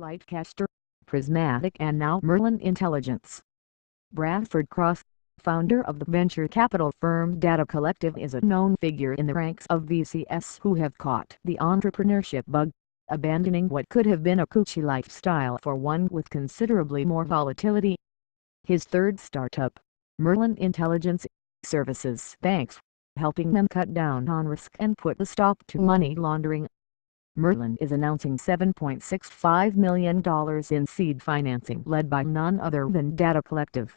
Flightcaster, Prismatic and now Merlon Intelligence. Bradford Cross, founder of the venture capital firm Data Collective, is a known figure in the ranks of VCs who have caught the entrepreneurship bug, abandoning what could have been a cushy lifestyle for one with considerably more volatility. His third startup, Merlon Intelligence, services banks, helping them cut down on risk and put a stop to money laundering. Merlon is announcing $7.65 million in seed financing led by none other than Data Collective.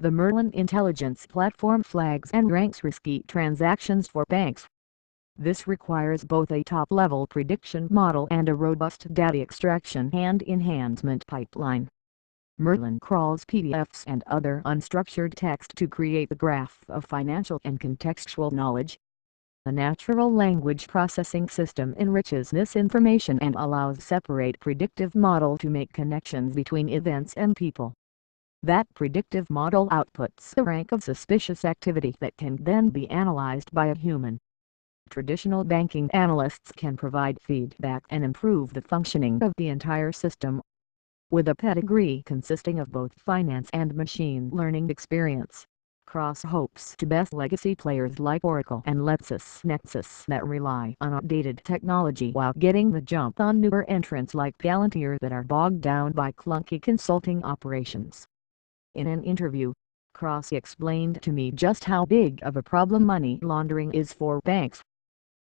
The Merlon Intelligence platform flags and ranks risky transactions for banks. This requires both a top-level prediction model and a robust data extraction and enhancement pipeline. Merlon crawls PDFs and other unstructured text to create a graph of financial and contextual knowledge. The natural language processing system enriches this information and allows separate predictive model to make connections between events and people. That predictive model outputs a rank of suspicious activity that can then be analyzed by a human. Traditional banking analysts can provide feedback and improve the functioning of the entire system. With a pedigree consisting of both finance and machine learning experience, Cross hopes to best legacy players like Oracle and LexisNexis that rely on outdated technology while getting the jump on newer entrants like Palantir that are bogged down by clunky consulting operations. In an interview, Cross explained to me just how big of a problem money laundering is for banks.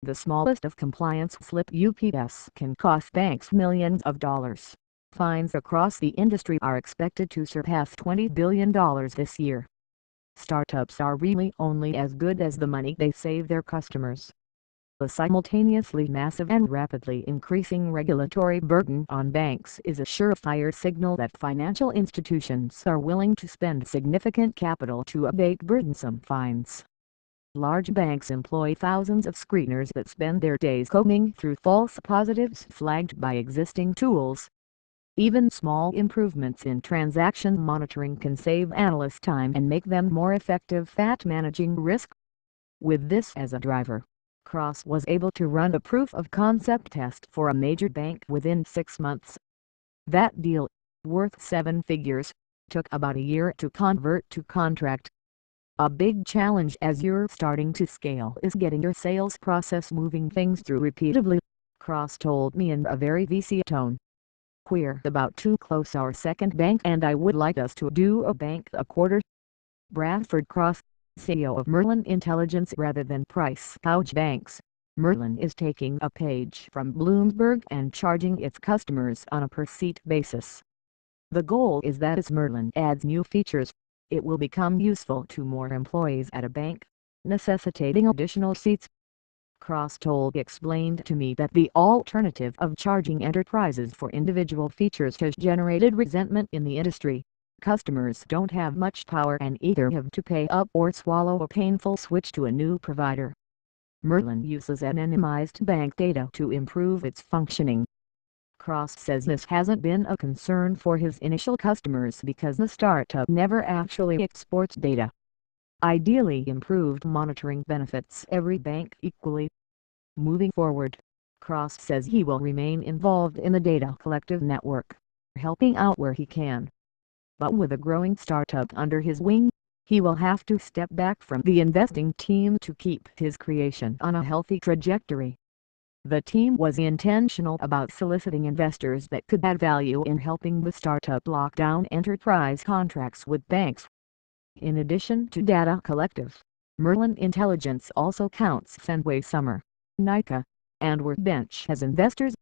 The smallest of compliance slip UPS can cost banks millions of dollars. Fines across the industry are expected to surpass $20 billion this year. Startups are really only as good as the money they save their customers. The simultaneously massive and rapidly increasing regulatory burden on banks is a surefire signal that financial institutions are willing to spend significant capital to abate burdensome fines. Large banks employ thousands of screeners that spend their days combing through false positives flagged by existing tools. Even small improvements in transaction monitoring can save analysts time and make them more effective at managing risk. With this as a driver, Cross was able to run a proof-of-concept test for a major bank within 6 months. That deal, worth 7 figures, took about a year to convert to contract. A big challenge as you're starting to scale is getting your sales process moving things through repeatedly, Cross told me in a very VC tone. We're about to close our second bank and I would like us to do a bank a quarter. Bradford Cross, CEO of Merlon Intelligence rather than price gouge banks, Merlon is taking a page from Bloomberg and charging its customers on a per-seat basis. The goal is that as Merlon adds new features, it will become useful to more employees at a bank, necessitating additional seats. Cross explained to me that the alternative of charging enterprises for individual features has generated resentment in the industry. Customers don't have much power and either have to pay up or swallow a painful switch to a new provider. Merlon uses anonymized bank data to improve its functioning. Cross says this hasn't been a concern for his initial customers because the startup never actually exports data. Ideally, improved monitoring benefits every bank equally. Moving forward, Cross says he will remain involved in the Data Collective network, helping out where he can. But with a growing startup under his wing, he will have to step back from the investing team to keep his creation on a healthy trajectory. The team was intentional about soliciting investors that could add value in helping the startup lock down enterprise contracts with banks. In addition to Data Collective, Merlon Intelligence also counts Fenway Summer, Nika, and Workbench as investors.